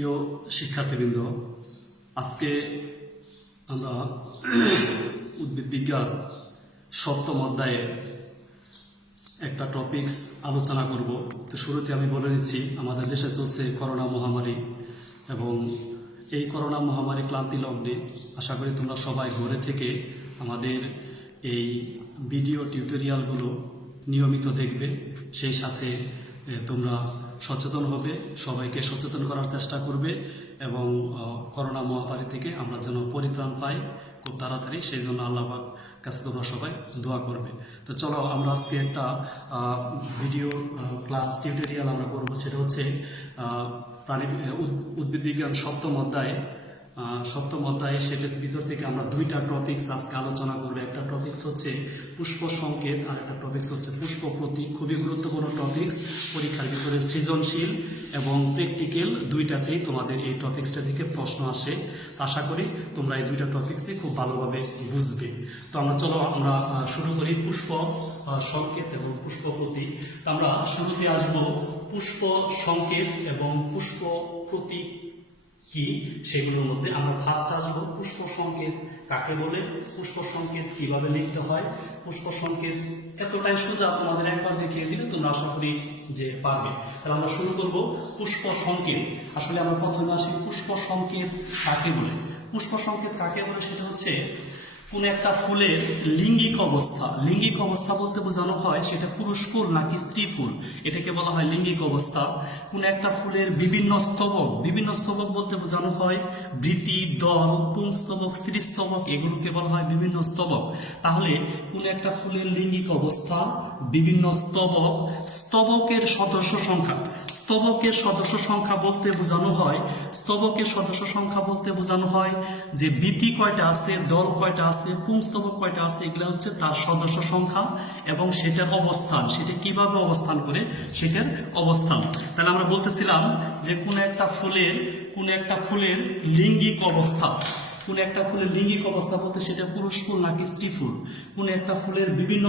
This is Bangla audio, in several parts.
প্রিয় শিক্ষার্থীবৃন্দ, আজকে আমরা উদ্ভিদ বিজ্ঞান সপ্তম অধ্যায়ের একটা টপিকস আলোচনা করব। তো শুরুতে আমি বলে নিচ্ছি, আমাদের দেশে চলছে করোনা মহামারী এবং এই করোনা মহামারী ক্লান্তি লগ্নে আশা করি তোমরা সবাই ঘরে থেকে আমাদের এই ভিডিও টিউটোরিয়ালগুলো নিয়মিত দেখবে। সেই সাথে তোমরা সচেতন হবে, সবাইকে সচেতন করার চেষ্টা করবে এবং করোনা মহামারী থেকে আমরা যেন পরিত্রাণ পাই খুব তাড়াতাড়ি, সেই জন্য আল্লাহ পাক কাছে তোমরা সবাই দোয়া করবে। তো চলো আমরা আজকে একটা ভিডিও ক্লাস টিউটোরিয়াল আমরা করবো। সেটা হচ্ছে উদ্ভিদ বিজ্ঞান সপ্তম অধ্যায়ে সেটার ভিতর থেকে আমরা দুইটা টপিকস আজকে আলোচনা করবো। একটা টপিকস হচ্ছে পুষ্প সংকেত আর একটা টপিকস হচ্ছে পুষ্প প্রতীক। খুবই গুরুত্বপূর্ণ টপিকস, পরীক্ষার ভিতরে সৃজনশীল এবং প্র্যাকটিক্যাল দুইটাতেই তোমাদের এই টপিক্সটা থেকে প্রশ্ন আসে। আশা করি তোমরা এই দুইটা টপিক্সই খুব ভালোভাবে বুঝবে। তো আমরা শুরু করি পুষ্প সংকেত এবং পুষ্প প্রতীক। তো আমরা শুরুতে আসবো পুষ্প সংকেত এবং পুষ্প প্রতীক কি, সেগুলোর মধ্যে আমরা ফার্স্ট আসবো পুষ্প সংকেত কাকে বলে, পুষ্প সংকেত কিভাবে লিখতে হয়। পুষ্প সংকেত এতটাই সোজা, তোমাদের একবার দেখিয়ে দিলে তোমরা আশা করি যে পারবে। তাহলে আমরা শুরু করব পুষ্প সংকেত। আসলে আমরা প্রথমে আসি পুষ্প সংকেত কাকে বলে। পুষ্প সংকেত কাকে বলে সেটা হচ্ছে কোন একটা ফুলের লিঙ্গিক অবস্থা। লিঙ্গিক অবস্থা বলতে বোঝানো হয় সেটা পুরুষ ফুল নাকি স্ত্রী ফুল, এটাকে বলা হয় লিঙ্গিক অবস্থা। কোন একটা ফুলের বিভিন্ন স্তবক বলতে বোঝানো হয় বৃতি, দল, পুংস্তবক, স্ত্রীস্তবক, এগুলোকে বলা হয় বিভিন্ন স্তবক। তাহলে কোন একটা ফুলের লিঙ্গিক অবস্থা, বিভিন্ন স্তবক, স্তবকের সদস্য সংখ্যা। স্তবকের সদস্য সংখ্যা বলতে বোঝানো হয় যে বৃতি কয়টা আছে, দল কয়টা আছে, পুংস্তবক কয়টা আছে, এগুলো হচ্ছে তার সদস্য সংখ্যা এবং সেটার অবস্থান, সেটা কিভাবে অবস্থান করে সেটার অবস্থান। তাহলে আমরা বলতেছিলাম যে কোন একটা ফুলের লিঙ্গিক অবস্থা। কোন একটা ফুলের লিঙ্গিক অবস্থা বলতে সেটা পুরুষ ফুল নাকি স্ত্রী ফুল। কোন একটা ফুলের বিভিন্ন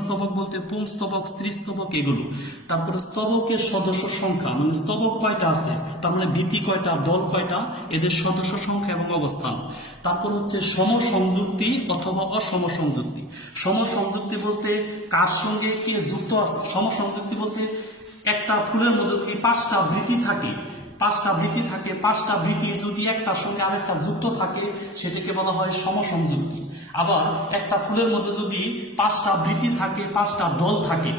স্তবক বলতে পুংস্তবক, স্ত্রীস্তবক, এগুলো। তারপরে স্তবকের সদস্য সংখ্যা, মানে স্তবক কয়টা আছে, তার মানে বৃতি কয়টা, দল কয়টা, এদের সদস্য সংখ্যা এবং অবস্থান। তারপর হচ্ছে সমসংযুক্তি অথবা অসমসংযুক্তি। সমসংযুক্তি বলতে কার সঙ্গে কে যুক্ত আছে। সমসংযুক্তি বলতে একটা ফুলের মধ্যে যদি পাঁচটা বৃতি থাকে, পাঁচটা বৃতি যদি একটার সঙ্গে আরেকটা যুক্ত থাকে সেটাকে বলা হয় সমসংযুক্তি। আবার একটা ফুলের মধ্যে যদি পাঁচটা বৃতি থাকে, পাঁচটা দল থাকে,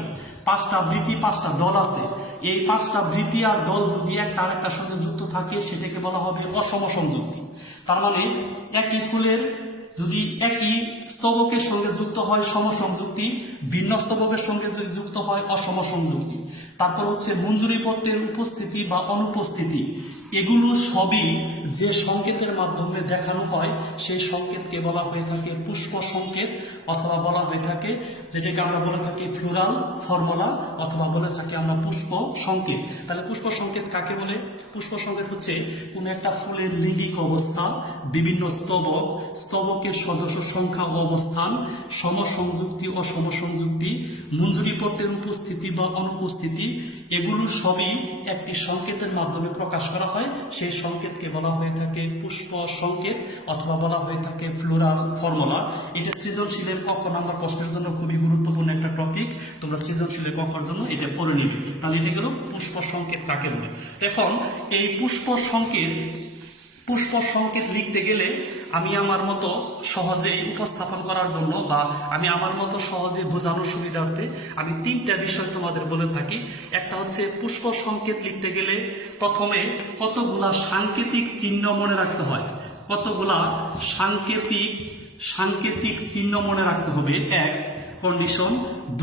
পাঁচটা বৃতি, পাঁচটা দল আছে, এই পাঁচটা বৃতি আর দল যদি একটা আরেকটার সঙ্গে যুক্ত থাকে সেটাকে বলা হবে অসমসংযুক্তি। তার মানে একই ফুলের যদি একই স্তবকের সঙ্গে যুক্ত হয় সমসংযুক্তি, ভিন্ন স্তবকের সঙ্গে যদি যুক্ত হয় অসমসংযুক্তি। তারপর হচ্ছে মঞ্জুরিপত্রের উপস্থিতি বা অনুপস্থিতি, এগুলো সবই যে সংকেতের মাধ্যমে দেখানো হয় সেই সংকেতকে বলা হয়ে থাকে পুষ্প সংকেত, অথবা বলা হয়ে থাকে যেটাকে আমরা বলে থাকি ফ্লোরাল ফর্মুলা, অথবা বলে থাকি আমরা পুষ্প সংকেত। তাহলে পুষ্প সংকেত কাকে বলে? পুষ্প সংকেত হচ্ছে কোন একটা ফুলের লিঙ্গিক অবস্থা, বিভিন্ন স্তবকের সদস্য সংখ্যা ও অবস্থান, সমসংযুক্তি ও সমসংযুক্তি, মঞ্জুরিপত্রের উপস্থিতি বা অনুপস্থিতি, এগুলো সবই একটি সংকেতের মাধ্যমে প্রকাশ করা হয়। সেই সংকেতকে বলা হয়ে থাকে পুষ্প সংকেত, অথবা বলা হয়ে থাকে ফ্লোরাল ফর্মুলা। এটা সৃজনশীলের ক নাম্বার প্রশ্নের জন্য খুবই গুরুত্বপূর্ণ একটা টপিক। তোমরা সৃজনশীলের কক্ষর জন্য এটা পড়ে নিবে। তাহলে এটা গেল পুষ্প সংকেত কাকে বলে। এখন এই পুষ্প সংকেত লিখতে গেলে আমি আমার মতো সহজে উপস্থাপন করার জন্য, বা আমি আমার মতো সহজে বোঝানোর সুবিধার্থে আমি তিনটা বিষয় তোমাদের বলে থাকি। একটা হচ্ছে পুষ্প সংকেত লিখতে গেলে প্রথমে কতগুলা সাংকেতিক চিহ্ন মনে রাখতে হয়। কতগুলা সাংকেতিক চিহ্ন মনে রাখতে হবে, এক কন্ডিশন।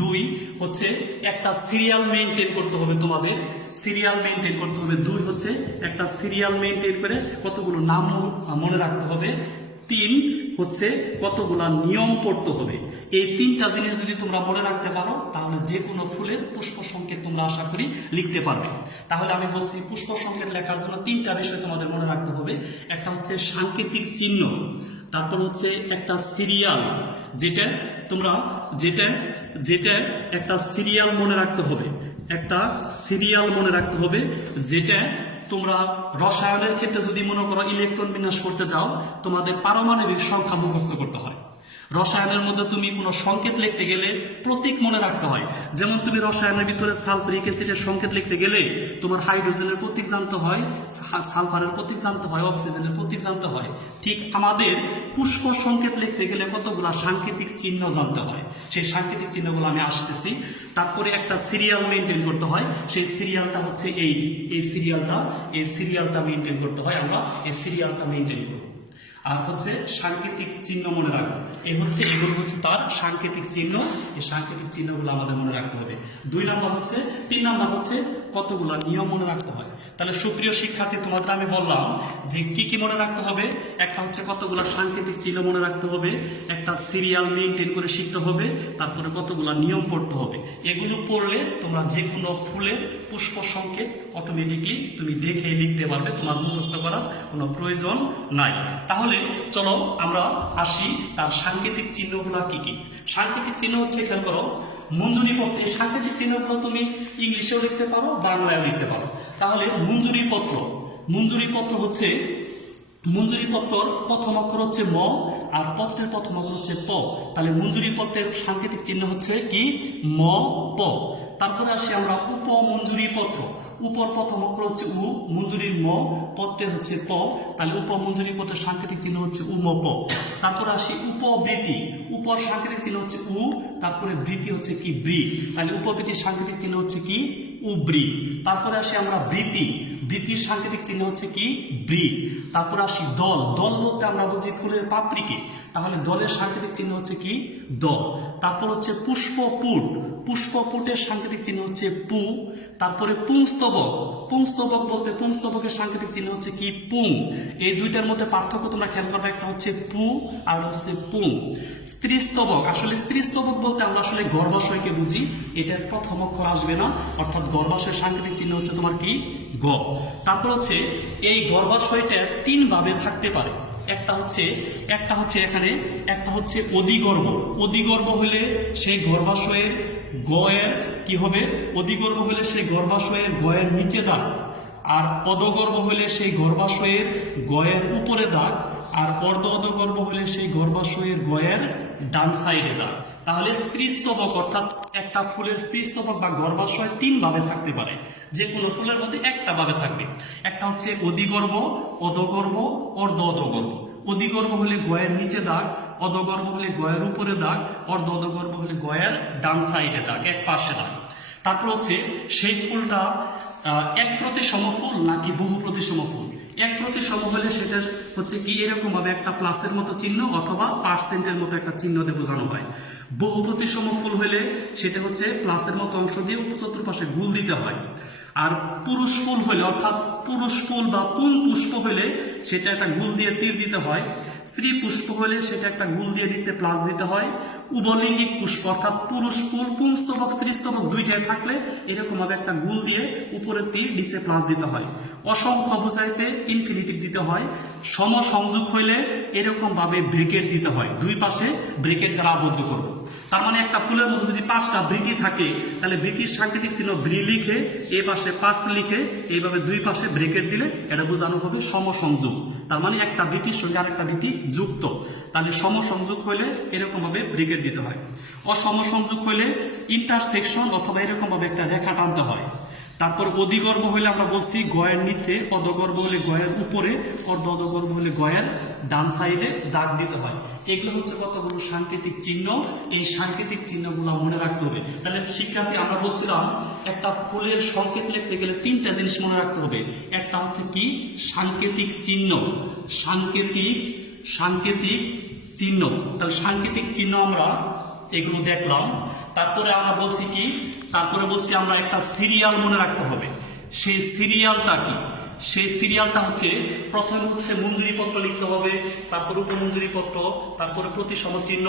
দুই হচ্ছে একটা সিরিয়াল মেনটেন করতে হবে, তোমাদের সিরিয়াল মেনটেন করতে হবে। দুই হচ্ছে একটা সিরিয়াল মেনটেন করে কতগুলো নাম মনে রাখতে হবে। তিন হচ্ছে কতগুলা নিয়ম পড়তে হবে। এই তিনটা জিনিস যদি তোমরা মনে রাখতে পারো তাহলে যে কোনো ফুলের পুষ্প সংকেত তোমরা আশা করি লিখতে পারবে। তাহলে আমি বলছি পুষ্প সংকেত লেখার জন্য তিনটা বিষয় তোমাদের মনে রাখতে হবে। একটা হচ্ছে সাংকেতিক চিহ্ন, তারপর হচ্ছে একটা সিরিয়াল, যেটা একটা সিরিয়াল মনে রাখতে হবে, যেটা তোমরা রসায়নের ক্ষেত্রে যদি মনে করো ইলেকট্রন বিন্যাস করতে যাও, তোমাদের পারমাণবিক সংখ্যা মুখস্থ করতে হয়। রসায়নের মধ্যে তুমি কোনো সংকেত লিখতে গেলে প্রতীক মনে রাখতে হয়। যেমন তুমি রসায়নের ভিতরে সালফারিক অ্যাসিডের সংকেত লিখতে গেলে তোমার হাইড্রোজেনের প্রতীক জানতে হয়, সালফারের প্রতীক জানতে হয়, অক্সিজেনের প্রতীক জানতে হয়। ঠিক আমাদের পুষ্প সংকেত লিখতে গেলে কতগুলা সাংকেতিক চিহ্ন জানতে হয়। সেই সাংকেতিক চিহ্নগুলো আমি আসতেছি। তারপরে একটা সিরিয়াল মেনটেন করতে হয়। সেই সিরিয়ালটা হচ্ছে এই সিরিয়ালটা মেনটেন করতে হয়। আমরা এই সিরিয়ালটা মেনটেন করব। আর হচ্ছে সাংকেতিক চিহ্ন মনে রাখবো। এগুলো হচ্ছে তার সাংকেতিক চিহ্ন। এই সাংকেতিক চিহ্নগুলো আমাদের মনে রাখতে হবে। 3 নাম্বার হচ্ছে কতগুলো নিয়ম মনে রাখতে হয়। তাহলে সুপ্রিয় শিক্ষার্থী, তোমাদের আমি বললাম যে কি মনে রাখতে হবে। একটা হচ্ছে কতগুলো সাংকেতিক চিহ্ন মনে রাখতে হবে, একটা সিরিয়াল মেনটেন করে শিখতে হবে, তারপরে কতগুলো নিয়ম পড়তে হবে। এগুলো পড়লে তোমরা যে কোনো ফুলের পুষ্প সংকেত অটোমেটিকলি তুমি দেখে লিখতে পারবে, তোমার মুখস্থ করার কোনো প্রয়োজন নাই। তাহলে চলো আমরা আসি তার সাংকেতিক চিহ্নগুলো কি কি। সাংকেতিক চিহ্ন হচ্ছে, খেয়াল করো, মঞ্জুরি পত্র। এই সাংকেতিক চিহ্নগুলো তুমি ইংলিশেও লিখতে পারো, বাংলায়ও লিখতে পারো। তাহলে মঞ্জুরি পত্র হচ্ছে, মঞ্জুরি পত্রর প্রথম অক্ষর হচ্ছে ম, আর পত্রের প্রথম অক্ষর হচ্ছে প। তাহলে মঞ্জুরি পত্রের সাংকেতিক চিহ্ন হচ্ছে কি? ম, প। তারপরে আসি আমরা উপমঞ্জুরি পত্র। উপর প্রথম অক্ষর হচ্ছে উ, মঞ্জুরির ম, পত্রের হচ্ছে প। তাহলে উপমঞ্জুরি পত্রের সাংকেতিক চিহ্ন হচ্ছে উম, প। তারপরে আসি উপবৃত্তি। উপর সাংকেতিক চিহ্ন হচ্ছে উ, তারপরে বৃত্তি হচ্ছে কি? বৃ। তাহলে উপবৃত্তির সাংকেতিক চিহ্ন হচ্ছে কি? উবৃ। তারপরে আসি আমরা বৃত্তির সাংকেতিক চিহ্ন হচ্ছে কি? বৃ। তারপরে আসি দল বলতে আমরা বুঝি ফুলের পাপড়িকে। তাহলে দলের সাংকেতিক চিহ্ন হচ্ছে কি? দ। তারপর হচ্ছে পুষ্পপুটের সাংকেতিক চিহ্ন হচ্ছে পু। তারপরে পুংস্তবক বলতে পুংস্তবকের সাংকেতিক চিহ্ন হচ্ছে কি? পুং। এই দুইটার মধ্যে পার্থক্য তোমরা খেয়াল করবে, একটা হচ্ছে পু আর হচ্ছে পুং। স্ত্রীস্তবক বলতে আমরা আসলে গর্ভাশয়কে বুঝি, এটার প্রথম অক্ষর আসবে না, অর্থাৎ গর্ভাশয়ের সাংকেতিক চিহ্ন হচ্ছে তোমার কি? গ। তারপর হচ্ছে এই গর্ভাশয়টা 3 ভাবে থাকতে পারে। একটা হচ্ছে এখানে, একটা হচ্ছে অধিগর্ভ হলে সেই গর্ভাশয়ের গয়ের কি হবে? অধিগর্ভ হলে সেই গর্ভাশয়ের গয়ের নিচে দাগ, আর অধগর্ভ হলে সেই গর্ভাশয়ের গয়ের উপরে দাগ, আর অর্ধ-অধগর্ভ হলে সেই গর্ভাশয়ের গয়ের ডান সাইডে দাগ। তাহলে স্ত্রীস্তবক অর্থাৎ একটা ফুলের স্ত্রীস্তবক বা গর্ভাশয় 3 ভাবে থাকতে পারে। যে কোনো ফুলের মধ্যে একটা ভাবে থাকবে। একটা হচ্ছে অধিগর্ভ, অধগর্ভ, অর্ধ-অধগর্ভ। অধিগর্ভ হলে গয়ের নিচে দাগ, অধগর্ভ হলে গয়ের উপরে দাগ, অর্ধ-অধগর্ভ হলে গয়ের ডান সাইডে দাগ, এক পাশে দাগ। তারপর হচ্ছে সেই ফুলটা এক প্রতিসম ফুল নাকি বহু প্রতিসম ফুল। এক প্রতিসম হলে সেটা হচ্ছে কি? এরকম ভাবে একটা প্লাসের মতো চিহ্ন অথবা পার্সেন্টের মতো একটা চিহ্ন দিয়ে বোঝানো হয়। বহু প্রতিসম ফুল হলে সেটা হচ্ছে প্লাসের মতো অংশ দিয়ে চতুর্পাশে গুল দিতে হয়। আর পুরুষ ফুল হলে, অর্থাৎ পুরুষ ফুল বা পুং পুষ্প হলে সেটা একটা গুল দিয়ে তীর দিতে হয়। স্ত্রী পুষ্প হলে সেটা একটা গুল দিয়ে নিচে প্লাস দিতে হয়। উভলিঙ্গিক পুষ্প অর্থাৎ পুরুষ ফুল পুংস্তবক স্ত্রীস্তবক দুইটাই থাকলে এরকম ভাবে একটা গুল দিয়ে উপরে তীর নিচে প্লাস দিতে হয়। অসংখ্য বোঝাইতে ইনফিনিটিভ দিতে হয়। সমসংযোগ হইলে এরকম ভাবে ব্রেকেট দিতে হয়, দুই পাশে ব্রেকেট দ্বারা আবদ্ধ করবো। তার মানে একটা ফুলের মধ্যে যদি 5টা বৃত্তি থাকে, তাহলে বৃত্তির সাংকেতিক চিহ্ন ব্রি লিখে এই পাশে 5 লিখে এইভাবে দুই পাশে ব্রেকেট দিলে এটা বোঝানো হবে সমসংযোগ। তার মানে একটা বৃত্তির সঙ্গে আরেকটা বৃত্তি যুক্ত। তাহলে সমসংযোগ হলে এরকম ভাবে ব্রেকেট দিতে হয়। অসমসংযোগ হলে ইন্টারসেকশন অথবা এরকম ভাবে একটা রেখা টানতে হয়। তারপর অধিগর্ভ হলে আমরা বলছি গয়ের নিচে, অধগর্ভ হলে গয়ের উপরে, অর্ধ-অধগর্ভ হলে গয়ের ডান সাইডে দাগ দিতে হয়। এগুলো হচ্ছে কতগুলো সাংকেতিক চিহ্ন। এই সাংকেতিক চিহ্নগুলো মনে রাখতে হবে। তাহলে শিক্ষার্থী, আমরা বলছিলাম একটা ফুলের সংকেত লিখতে গেলে 3টা জিনিস মনে রাখতে হবে। একটা হচ্ছে কি? সাংকেতিক চিহ্ন। সাংকেতিক চিহ্ন। তাহলে সাংকেতিক চিহ্ন আমরা এগুলো দেখলাম। তারপরে আমরা বলছি কি? তারপরে বলছি আমরা একটা সিরিয়াল মনে রাখতে হবে। সেই সিরিয়ালটা কি? সেই সিরিয়ালটা হচ্ছে, প্রথমে হচ্ছে মঞ্জুরি পত্র লিখতে হবে, তারপর উপমঞ্জুরি পত্র, তারপরে প্রতিসম চিহ্ন,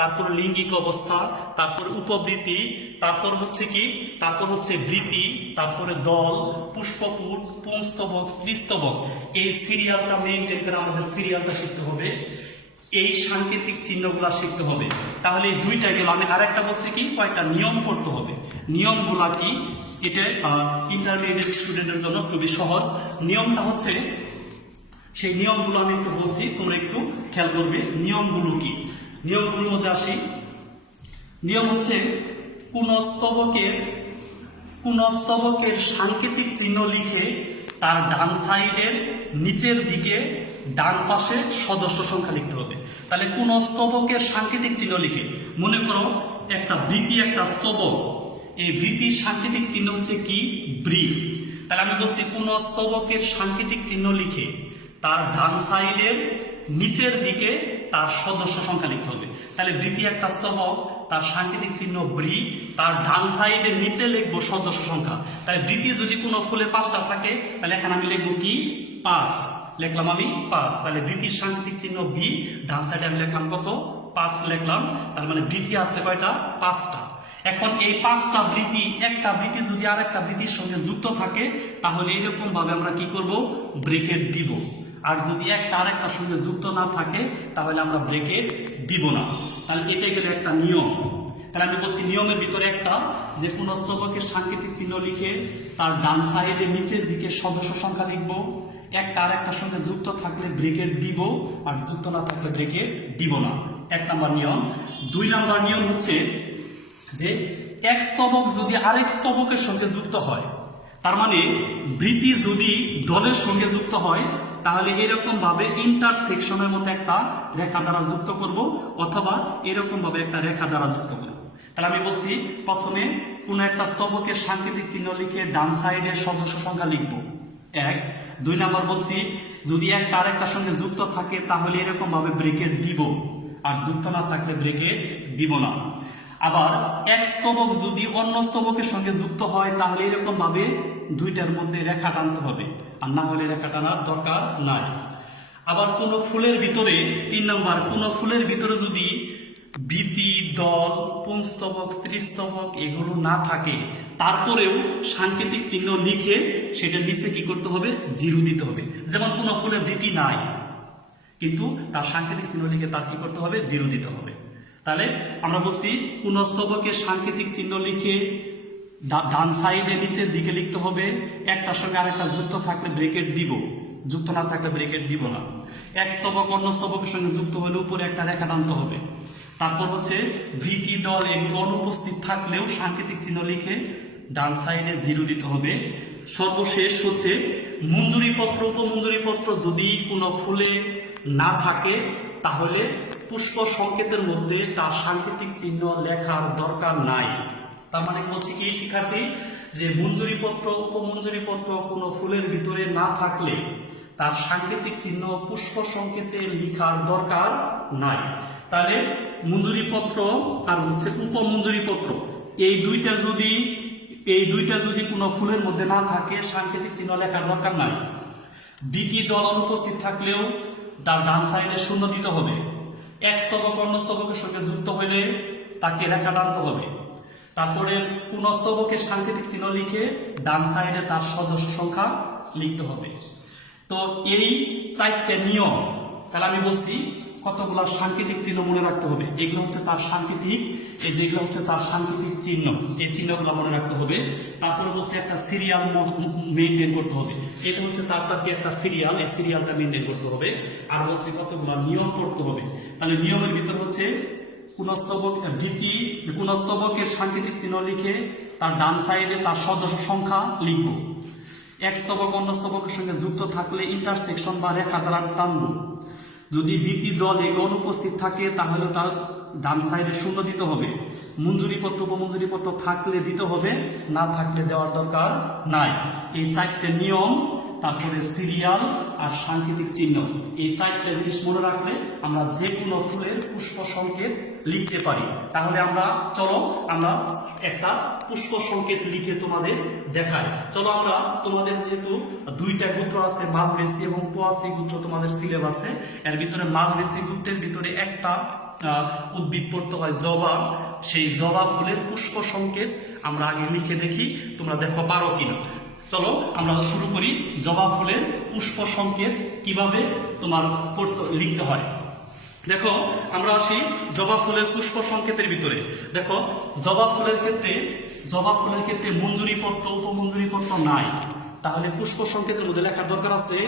তারপর লিঙ্গিক অবস্থা, তারপরে উপবৃত্তি, তারপর হচ্ছে কি? তারপর হচ্ছে বৃত্তি, তারপরে দল, পুষ্পপুট, পুংস্তবক, স্ত্রীস্তবক। এই সিরিয়ালটা মেইনটেইন করে আমাদের সিরিয়ালটা শিখতে হবে। এই সাংকেতিক চিহ্নগুলা শিখতে হবে। তাহলে এই 2টা গেল। আমি আরেকটা বলছি কি? কয়েকটা নিয়ম পড়তে হবে। নিয়মগুলা কি, এটা ইন্টারমিডিয়েট স্টুডেন্টের জন্য খুবই সহজ। নিয়মটা হচ্ছে, সেই নিয়মগুলো আমি একটু বলছি, তোমরা একটু খেয়াল করবে নিয়মগুলো কি। নিয়মগুলোর মধ্যে আসি। নিয়ম হচ্ছে পুনস্তবকের সাংকেতিক চিহ্ন লিখে তার ডান সাইডের নিচের দিকে ডান পাশে সদস্য সংখ্যা লিখতে হবে। তাহলে পুনস্তবকের সাংকেতিক চিহ্ন লিখে, মনে করো একটা বৃত্তি, একটা স্তবক, এই বৃত্তির সাংকেতিক চিহ্ন হচ্ছে কি, ব্রি। তাহলে আমি বলছি পুনস্তবকের সাংকেতিক চিহ্ন লিখে তার ডান সাইডের নিচের দিকে তার সদস্য সংখ্যা লিখতে হবে। তাহলে বৃত্তি একটা স্তবক, তার সাংকেতিক চিহ্ন ব্রি, তার ডান সাইডের নিচে লিখবো সদস্য সংখ্যা। তাহলে বৃত্তি যদি কোনো ফুলে 5টা থাকে, তাহলে এখানে আমি লিখবো কি 5, লিখলাম আমি 5। তাহলে বৃত্তির সাংকেতিক চিহ্ন বি, ডান সাইডে আমি লিখলাম কত, 5 লিখলাম। তার মানে বৃত্তি আছে কয়টা, 5টা। এখন এই 5টা বৃত্তি, একটা বৃত্তি যদি আর একটা বৃত্তির সঙ্গে যুক্ত থাকে, তাহলে এরকম ভাবে আমরা কি করব, ব্রেকেট দিব। আর যদি একটা আরেকটার সঙ্গে যুক্ত না থাকে, তাহলে আমরা ব্রেকেট দিব না। তাহলে এটাই গেল একটা নিয়ম। তাহলে আমি বলছি নিয়মের ভিতরে একটা, যে পুনস্তবকের সাংকেতিক চিহ্ন লিখে তার ডান সাইডে নিচের দিকে সদস্য সংখ্যা লিখবো, একটা আরেকটার সঙ্গে যুক্ত থাকলে ব্রেকেট দিব, আর যুক্ত না থাকলে ব্রেকেট দিব না। 1 নাম্বার নিয়ম। 2 নাম্বার নিয়ম হচ্ছে যে এক স্তবক যদি আরেক স্তবকের সঙ্গে যুক্ত হয়, তার মানে বৃত্তি যদি দলের সঙ্গে যুক্ত হয়, তাহলে এরকম ভাবে ইন্টারসেকশনের মতো একটা রেখা দ্বারা যুক্ত করব, অথবা এরকম ভাবে একটা রেখা দ্বারা যুক্ত করব। তাহলে আমি বলছি প্রথমে কোন একটা স্তবকের সাংকেতিক চিহ্ন লিখে ডান সাইডের সদস্য সংখ্যা লিখবো 1। 2 নাম্বার বলছি যদি একটা আরেকটার সঙ্গে যুক্ত থাকে, তাহলে এরকম ভাবে ব্রেকেট দিব, আর যুক্ত না থাকলে ব্রেকেট দিব না। আবার এক স্তবক যদি অন্য স্তবকের সঙ্গে যুক্ত হয়, তাহলে এরকম ভাবে দুইটার মধ্যে রেখা টানতে হবে, আর না হলে রেখা টানার দরকার নাই। আবার কোন ফুলের ভিতরে 3 নাম্বার, কোন ফুলের ভিতরে যদি বৃত্তি, দল, পুংস্তবক, স্ত্রীস্তবক এগুলো না থাকে, তারপরেও সাংকেতিক চিহ্ন লিখে সেটা নিচে কি করতে হবে, জিরো দিতে হবে। যেমন কোন ফুলের বৃত্তি নাই, কিন্তু তার সাংকেতিক চিহ্ন লিখে তার কি করতে হবে, জিরো দিতে হবে। তাহলে আমরা বলছি কোন স্তবকের সাংকেতিক চিহ্ন লিখে ডান সাইডে নিচের দিকে লিখতে হবে, একটার সঙ্গে আরেকটা যুক্ত থাকলে ব্রেকেট দিব, যুক্ত না থাকলে ব্রেকেট দিব না। এক স্তবক অন্য স্তবকের সঙ্গে যুক্ত হলে উপরে একটা রেখা টানতে হবে। তারপর হচ্ছে বৃত্তি, দল এগুলো অনুপস্থিত থাকলেও সাংকেতিক চিহ্ন লিখে ডান সাইডে জিরো দিতে হবে। সর্বশেষ হচ্ছে মঞ্জুরিপত্র, উপমঞ্জুরিপত্র যদি কোনো ফুলে না থাকে, তাহলে পুষ্প সংকেতের মধ্যে তার সাংকেতিক চিহ্ন লেখার দরকার নাই। তার মানে বলছি কি শিক্ষার্থী, যে মঞ্জুরিপত্র, উপমঞ্জুরিপত্র কোনো ফুলের ভিতরে না থাকলে তার সাংকেতিক চিহ্ন পুষ্প সংকেতে লেখার দরকার নাই। তাহলে মঞ্জুরিপত্র আর হচ্ছে উপমঞ্জুরিপত্র এই দুইটা যদি কোনো ফুলের মধ্যে না থাকে, সাংকেতিক চিহ্ন লেখার দরকার নাই। বৃত্তি, দল অনুপস্থিত থাকলেও তার ডান সাইডে শূন্য দিতে হবে। এক স্তবক অন্য স্তবকের সঙ্গে যুক্ত হইলে তাকে রেখা টানতে হবে। তারপরে কোন স্তবকের সাংকেতিক চিহ্ন লিখে ডান সাইডে তার সদস্য সংখ্যা লিখতে হবে। তো এই 4টে নিয়ম। তাহলে আমি বলছি কতগুলো সাংকেতিক চিহ্ন মনে রাখতে হবে। এগুলো হচ্ছে তার সাংকেতিক, এই যেগুলো হচ্ছে তার সাংকেতিক চিহ্ন, এই চিহ্নগুলো মনে রাখতে হবে। তারপরে বলছে একটা সিরিয়াল মেনটেন করতে হবে। এটা হচ্ছে তার একটা সিরিয়াল, এই সিরিয়ালটা মেনটেন করতে হবে। আর হচ্ছে কতগুলো নিয়ম পড়তে হবে। তাহলে নিয়মের ভিতর হচ্ছে কোন স্তবকের সাংকেতিক চিহ্ন লিখে তার ডান সাইডে তার সদস্য সংখ্যা লিখব। এক স্তবক অন্য স্তবকের সঙ্গে যুক্ত থাকলে ইন্টারসেকশন বা রেখা দ্বারা টানব। যদি বৃত্তি, দল এগুলো অনুপস্থিত থাকে, তাহলে তার ডান সাইডে শূন্য দিতে হবে। মঞ্জুরিপত্র, উপমঞ্জুরিপত্র থাকলে দিতে হবে, না থাকলে দেওয়ার দরকার নাই। এই 4টে নিয়ম, তারপরে সিরিয়াল আর সাংকেতিক চিহ্ন, এই 4টে জিনিস মনে রাখলে আমরা যে কোনো ফুলের পুষ্প সংকেত লিখতে পারি। তাহলে চলো আমরা একটা পুষ্প সংকেত লিখে তোমাদের দেখাই। চলো আমরা তোমাদের যেহেতু 2টা গোত্র আছে, মালবেসি এবং পোয়াসি গোত্র তোমাদের সিলেবাসে, এর ভিতরে মালবেসি গোত্রের ভিতরে একটা উদ্ভিদ পড়তে হয় জবা। সেই জবা ফুলের পুষ্প সংকেত আমরা আগে লিখে দেখি, তোমরা দেখো পারো কিনা। চলো আমরা শুরু করি। জবা ফুলের পুষ্প সংকেত কিভাবে তোমার লিখতে হয়। দেখো আমরা আসি জবা ফুলের পুষ্প সংকেতের ভিতরে। দেখো জবা ফুলের ক্ষেত্রে মঞ্জুরি পত্র উপমঞ্জুরি পত্র নাই, তাহলে পুষ্প সংকেতের মধ্যে লেখার দরকার আছে?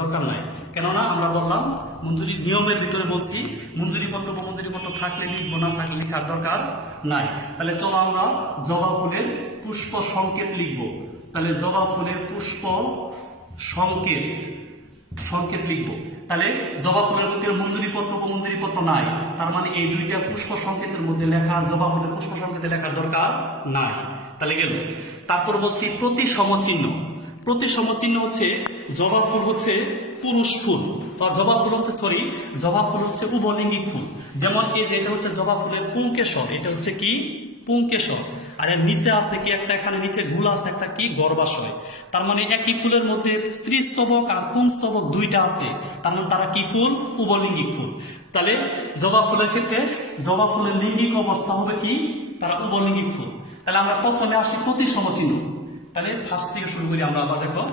দরকার নাই। কেননা আমরা বললাম মঞ্জুরি নিয়মের ভিতরে বলছি মঞ্জুরি পত্র উপমঞ্জুরি পত্র থাকলে লিখবো, না থাকলে লেখার দরকার নাই। তাহলে চলো আমরা জবা ফুলের পুষ্প সংকেত লিখবো। তাহলে জবা ফুলের পুষ্প সংকেত লিখবো। তাহলে জবা ফুলের মধ্যে মঞ্জুরি পত্র উপমঞ্জুরি পত্র নাই, তার মানে এই দুইটা পুষ্প সংকেতের মধ্যে লেখা জবা ফুলের পুষ্প সংকেতে লেখার দরকার নাই। তাহলে গেল। তারপর বলছি প্রতিসম চিহ্ন। প্রতিসম চিহ্ন হচ্ছে জবা ফুল হচ্ছে পুরুষ ফুল, বা জবা ফুল হচ্ছে উভলিঙ্গিক ফুল। যেমন এই যে এটা হচ্ছে জবা ফুলের পুংকেশর, এটা হচ্ছে কি পুংকেশর, আর এর নিচে আছে কি একটা, এখানে নিচে গুলা আছে একটা কি গর্ভাশয়। তার মানে একই ফুলের মধ্যে স্ত্রী স্তবক আর পুংস্তবক দুইটা আছে, তার মানে তারা কি ফুল? উভলিঙ্গিক ফুল। তাহলে জবা ফুলের ক্ষেত্রে জবা ফুলের লিঙ্গিক অবস্থা হবে কি? তারা উভলিঙ্গিক ফুল। তাহলে আমরা প্রথমে আসি প্রতিসম চিহ্ন। তাহলে ফার্স্ট থেকে শুরু করি আমরা। আবার দেখো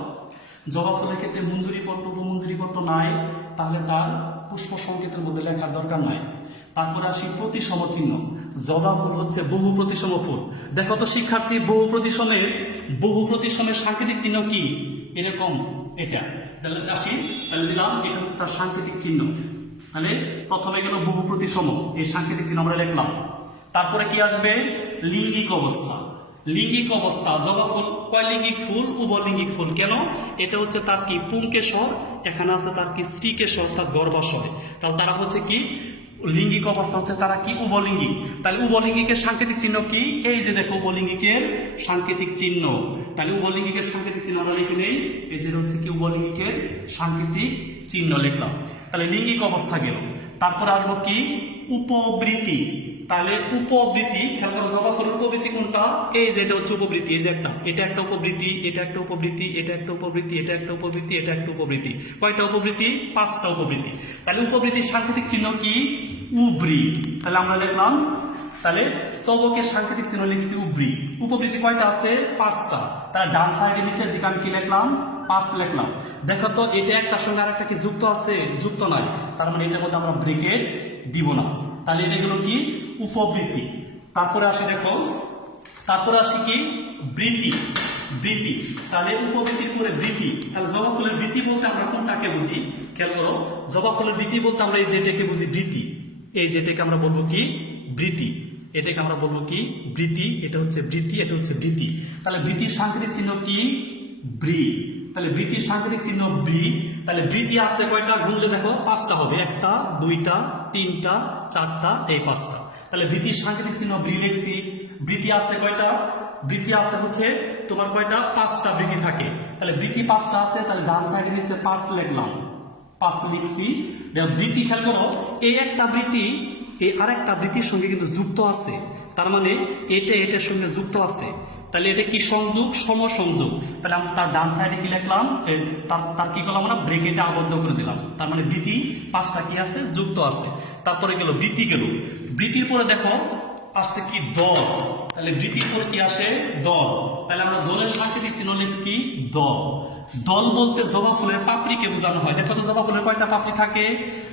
জবা ফুলের ক্ষেত্রে মঞ্জুরি পত্র উপমঞ্জুরি পত্র নাই, তাহলে তার পুষ্প সংকেতের মধ্যে লেখার দরকার নাই। তারপরে আসি প্রতিসম চিহ্ন। জবা ফুল হচ্ছে বহু প্রতিসম ফুল। দেখো তো শিক্ষার্থী, বহু প্রতিসমের সাংকেতিক চিহ্ন কি? এরকম এটা। তাহলে আসি, তাহলে দিলাম এটা হচ্ছে তার সাংকেতিক চিহ্ন। তাহলে প্রথমে গেল বহু প্রতিসম, এই সাংকেতিক চিহ্ন আমরা লিখলাম। তারপরে কি আসবে? লিঙ্গিক অবস্থা। জবা ফুল কয় লিঙ্গিক ফুল? উভলিঙ্গিক ফুল। কেন? এটা হচ্ছে তার কি পুংকেশর, এখানে আছে তার কি স্ত্রীকেশর অর্থাৎ গর্ভাশয়। তাহলে তারা হচ্ছে কি লিঙ্গিক অবস্থা হচ্ছে তারা কি উভলিঙ্গিক। তাহলে উভলিঙ্গিকের সাংকেতিক চিহ্ন কি? এই যে দেখো উভলিঙ্গিকের সাংকেতিক চিহ্ন। তাহলে উভলিঙ্গিকের সাংকেতিক চিহ্ন আমরা লিখে নেই, এই যে হচ্ছে কি উভলিঙ্গিকের সাংকেতিক চিহ্ন লিখলাম। তাহলে লিঙ্গিক অবস্থা গেল। তারপরে আসবো কি? উপবৃত্তি। তাহলে উপবৃত্তি, খেয়াল করো জবা ফুলের উপবৃত্তি কোনটা? এই যে এটা হচ্ছে উপবৃত্তি, এই যে এটা একটা উপবৃত্তি, এটা একটা উপবৃত্তি, এটা একটা উপবৃত্তি, এটা একটা উপবৃত্তি, এটা একটা উপবৃত্তি। কয়টা উপবৃত্তি? 5টা উপবৃত্তি। তাহলে উপবৃত্তির সাংকেতিক চিহ্ন কি? উবৃ। তাহলে আমরা লিখলাম, তাহলে স্তবকের সাংকেতিক চিহ্ন লিখছি উবৃ। উপবৃত্তি কয়টা আছে? 5টা। তাহলে ডান সাইডের নিচের দিকে আমি কি লিখলাম? 5 লিখলাম। দেখো তো এটা একটার সঙ্গে আরেকটা কি যুক্ত আছে? যুক্ত নাই, তার মানে এটার মধ্যে আমরা ব্রেকেট দিব না। তাহলে এটা গেল কি? উপবৃত্তি। তারপরে আসি দেখো, তারপরে আসি কি? বৃত্তি। তাহলে উপবৃত্তির পরে বৃত্তি। তাহলে জবা ফুলের বৃত্তি বলতে আমরা কোনটাকে বুঝি? খেয়াল করো, জবা ফুলের বৃত্তি বলতে আমরা এই যেটাকে বুঝি বৃত্তি, এই যেটাকে আমরা বলবো কি? বৃত্তি। এটাকে আমরা বলবো কি? বৃত্তি। এটা হচ্ছে বৃত্তি, এটা হচ্ছে বৃত্তি। তাহলে বৃত্তির সাংকেতিক চিহ্ন কি? বৃ। তাহলে বৃত্তির সাংকেতিক চিহ্ন বৃ। তাহলে বৃত্তি আছে কয়টা? গুনলে দেখো 5টা হবে, 1টা 2টা 3টা 4টা, এই 5টা। তাহলে বৃত্তির সাংকেতিক চিহ্ন বৃ লিখছি। বৃত্তি আছে কয়টা? বৃত্তি আছে হচ্ছে তোমার কয়টা? 5টা বৃত্তি থাকে। তাহলে বৃত্তি 5টা আছে, তাহলে ডান সাইডে নিচে 5 লিখলাম, 5 লিখছি। বৃত্তি খেয়াল করো, এই একটা বৃত্তি এই আরেকটা বৃত্তির সঙ্গে কিন্তু যুক্ত আছে, তার মানে এটার সঙ্গে যুক্ত আছে। তাহলে এটা কি সংযোগ? সমসংযোগ। তাহলে আমরা তার ডান সাইডে কি লিখলাম? তার কি করলাম? আমরা ব্রেকেটে আবদ্ধ করে দিলাম। তার মানে বৃত্তি 5টা কি আছে? যুক্ত আছে। তারপরে গেল বৃত্তি গেল। বৃত্তির পরে দেখো আসছে কি? দল। তাহলে বৃত্তির পরে কি আসে? দল। তাহলে আমরা দলের সাংকেতিক চিহ্ন লিখি কি? দল। দল বলতে জবা ফুলের পাপড়িকে বোঝানো হয়। দেখো তো জবা ফুলের কয়টা পাপড়ি থাকে?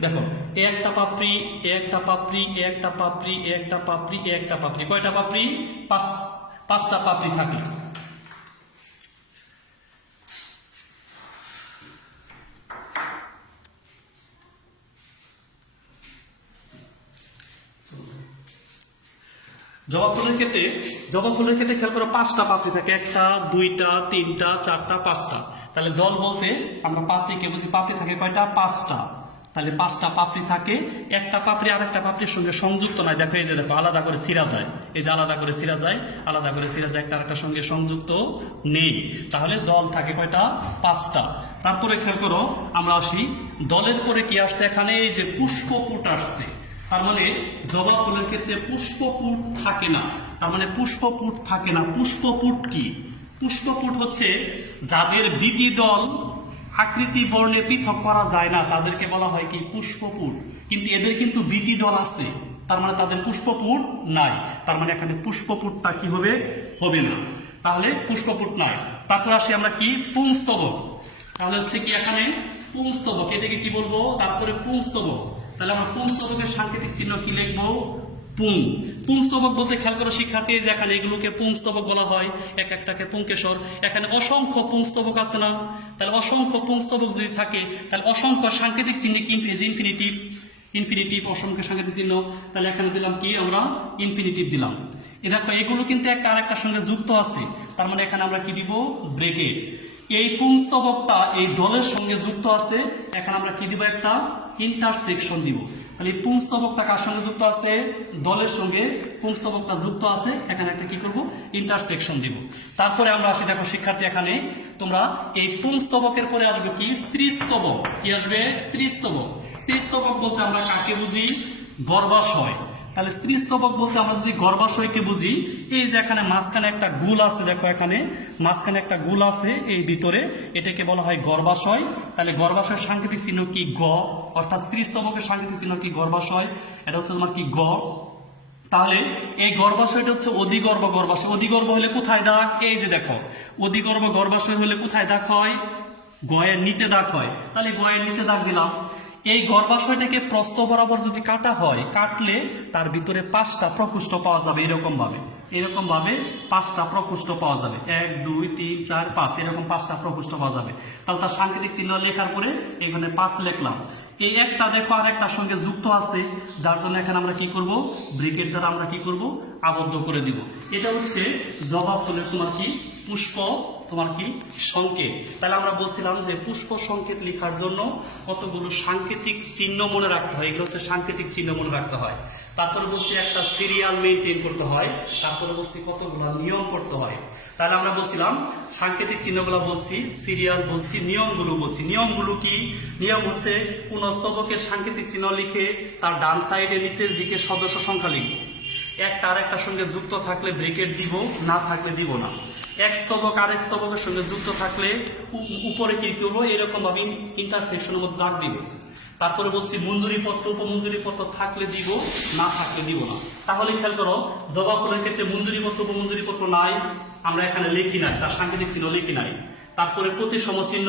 দেখো একটা পাপড়ি, একটা পাপড়ি, একটা পাপড়ি, একটা পাপড়ি, একটা পাপড়ি। কয়টা পাপড়ি? 5টা পাপড়ি থাকে। জবা ফুলের ক্ষেত্রে খেয়াল করো 5টা পাপড়ি থাকে, 1টা 2টা 3টা 4টা 5টা। তাহলে দল বলতে আমরা পাপড়িকে বুঝি, পাপড়ি থাকে কয়টা? 5টা। তাহলে 5টা পাপড়ি থাকে, একটা পাপড়ি আর একটা পাপড়ির সঙ্গে সংযুক্ত নয়। দেখো এই যে দেখো আলাদা করে ছিঁড়া যায়, এই যে আলাদা করে ছিঁড়া যায়, একটা আরেকটার সঙ্গে সংযুক্ত নেই। তাহলে দল থাকে কয়টা? 5টা। তারপরে খেয়াল করো আমরা আসি দলের পরে কি আসছে? এখানে এই যে পুষ্পপুট আসছে। তার মানে জবা ফুলের ক্ষেত্রে পুষ্পপুট থাকে না। তার মানে পুষ্পপুট থাকে না। পুষ্পপুট কি? পুষ্পপুট হচ্ছে যাদের বৃতি দল আকৃতি বর্ণে পৃথক করা যায় না, তাদেরকে বলা হয় কি? পুষ্পপুট। কিন্তু এদের কিন্তু বৃতি দল আছে, তার মানে তাদের পুষ্পপুট নাই। তার মানে এখানে পুষ্পপুটটা কি হবে? হবে না। তাহলে পুষ্পপুট নাই। তারপর আসি আমরা কি? পুংস্তবক। তাহলে হচ্ছে কি? এখানে পুংস্তবক, এটাকে কি বলবো? তারপরে পুংস্তবক। তাহলে আমরা পুংস্তবকের সাংকেতিক চিহ্ন কি লিখবো? পুং। পুংস্তবক বলতে খেয়াল করো শিক্ষার্থী, যে এখানে এগুলোকে পুংস্তবক বলা হয়, এক একটাকে পুংকেশর। এখানে অসংখ্য পুংস্তবক আছে না? তাহলে অসংখ্য পুংস্তবক যদি থাকে তাহলে অসংখ্য সাংকেতিক চিহ্ন কি? ইনফিনিটিভ, ইনফিনিটিভ অসংখ্য সাংকেতিক চিহ্ন। তাহলে এখানে দিলাম কি আমরা? ইনফিনিটিভ দিলাম। এ দেখো এগুলো কিন্তু একটা আরেকটার সঙ্গে যুক্ত আছে, তার মানে এখানে আমরা কি দিব? ব্রেকেট। এই পুংস্তবকটা এই দলের সঙ্গে যুক্ত আছে, এখানে আমরা কি দিব? একটা ইন্টারসেকশন দিব। তাহলে এই পুংস্তবকটা কার সঙ্গে যুক্ত আছে? দলের সঙ্গে পুংস্তবকটা যুক্ত আছে, এখানে একটা কি করব? ইন্টারসেকশন দিব। তারপরে আমরা আসি, দেখো শিক্ষার্থী এখানে তোমরা এই পুংস্তবকের পরে আসবে কি? স্ত্রীস্তবক। কি আসবে? স্ত্রীস্তবক। স্ত্রীস্তবক বলতে আমরা কাকে বুঝি? গর্ভাশয়। তাহলে স্ত্রীস্তবক বলতে আমরা যদি গর্ভাশয়কে বুঝি, এই যে এখানে মাঝখানে একটা গুল আছে, দেখো এখানে মাঝখানে একটা গুল আছে এই ভিতরে, এটাকে বলা হয় গর্ভাশয়। তাহলে গর্ভাশয়ের সাংকেতিক চিহ্ন কি? গ। অর্থাৎ স্ত্রীস্তবকের সাংকেতিক চিহ্ন কি? গর্ভাশয়। এটা হচ্ছে তোমার কি? গ। তাহলে এই গর্ভাশয়টা হচ্ছে অধিগর্ভ গর্ভাশয়। অধিগর্ভ হলে কোথায় দাগ? এই যে দেখো, অধিগর্ভ গর্ভাশয় হলে কোথায় দাগ হয়? গয়ের নিচে দাগ হয়। তাহলে গয়ের নিচে দাগ দিলাম। এই গর্ভাশয়টাকে প্রস্থ বরাবর যদি কাটা হয়, কাটলে তার ভিতরে 5টা প্রকোষ্ঠ পাওয়া যাবে। এরকম ভাবে 5টা প্রকোষ্ঠ পাওয়া যাবে। 1 2 3 4 5 এরকম 5টা প্রকোষ্ঠ পাওয়া যাবে। তাহলে তার সাংকেতিক চিহ্ন লেখার পরে এখানে 5 লিখলাম। এই একটা দেখো আর একটার সঙ্গে যুক্ত আছে, যার জন্য এখানে আমরা কি করব? ব্রেকেট দ্বারা আমরা কি করব? আবদ্ধ করে দিব। এটা হচ্ছে জবা ফুলের তোমার কি? পুষ্প তোমার কি? সংকেত। তাহলে আমরা বলছিলাম যে পুষ্প সংকেত লেখার জন্য কতগুলো সাংকেতিক চিহ্ন মনে রাখতে হয়। এগুলো হচ্ছে সাংকেতিক চিহ্ন মনে রাখতে হয়। তারপরে বলছি একটা সিরিয়াল মেনটেন করতে হয়। তারপরে বলছি কতগুলো নিয়ম করতে হয়। তাহলে আমরা বলছিলাম সাংকেতিক চিহ্নগুলো বলছি, সিরিয়াল বলছি, নিয়মগুলো বলছি। নিয়মগুলো কি? নিয়ম হচ্ছে কোন স্তবকের সাংকেতিক চিহ্ন লিখে তার ডান সাইডে নিচের দিকে সদস্য সংখ্যা লিখব। একটা আরেকটার সঙ্গে যুক্ত থাকলে ব্রেকেট দিব, না থাকলে দিব না। এক স্তবক আরেক স্তবকের সঙ্গে যুক্ত থাকলে উপরে কি করবো? এরকম ভাবে ইন্টারসেকশনের মধ্যে দাগ দিব। তারপরে বলছি মঞ্জুরি পত্র উপমঞ্জুরি পত্র থাকলে দিব, না থাকলে দিব না। তাহলে খেয়াল করো জবা ফুলের ক্ষেত্রে মঞ্জুরি পত্র উপমঞ্জুরি পত্র নাই, আমরা এখানে লিখি নাই, তার সাংকেতিক চিহ্ন লিখি নাই। তারপরে প্রতিসম চিহ্ন,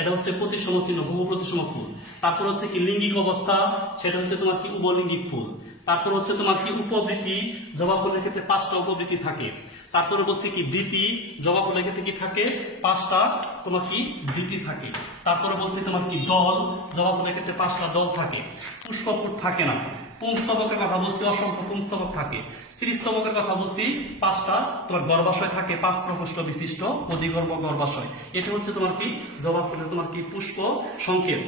এটা হচ্ছে প্রতিসম চিহ্ন, বহু প্রতিসম ফুল। তারপর হচ্ছে কি লিঙ্গিক অবস্থা, সেটা হচ্ছে তোমার কি? উভলিঙ্গিক ফুল। তারপর হচ্ছে তোমার কি? উপবৃত্তি। জবা ফুলের ক্ষেত্রে 5টা উপবৃত্তি থাকে। তারপরে বলছি কি? বৃত্তি। জবা ফুলের ক্ষেত্রে কি থাকে? 5টা তোমার কি? বৃত্তি থাকে। তারপরে বলছি তোমার কি? দল। জবা ফুলের ক্ষেত্রে 5টা দল থাকে। পুষ্পপুট থাকে না। পুংস্তবকের কথা বলছি, অসংখ্য পুংস্তবক থাকে। স্ত্রীস্তবকের কথা বলছি, 5টা তোমার গর্ভাশয় থাকে, 5 প্রকোষ্ঠ বিশিষ্ট অধিগর্ভ গর্ভাশয়। এটা হচ্ছে তোমার কি? জবা ফুলের তোমার কি? পুষ্প সংকেত।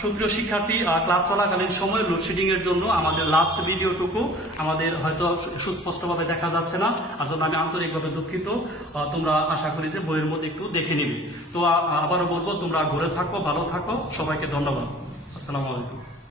সুপ্রিয় শিক্ষার্থী, ক্লাস চলাকালীন সময় লোডশেডিং এর জন্য আমাদের লাস্ট ভিডিওটুকু আমাদের হয়তো সুস্পষ্টভাবে দেখা যাচ্ছে না, আর জন্য আমি আন্তরিকভাবে দুঃখিত। তোমরা আশা করি যে বইয়ের মধ্যে একটু দেখে নিবে। তো আবারও বলবো, তোমরা ঘুরে থাকো, ভালো থাকো। সবাইকে ধন্যবাদ। আসসালামু আলাইকুম।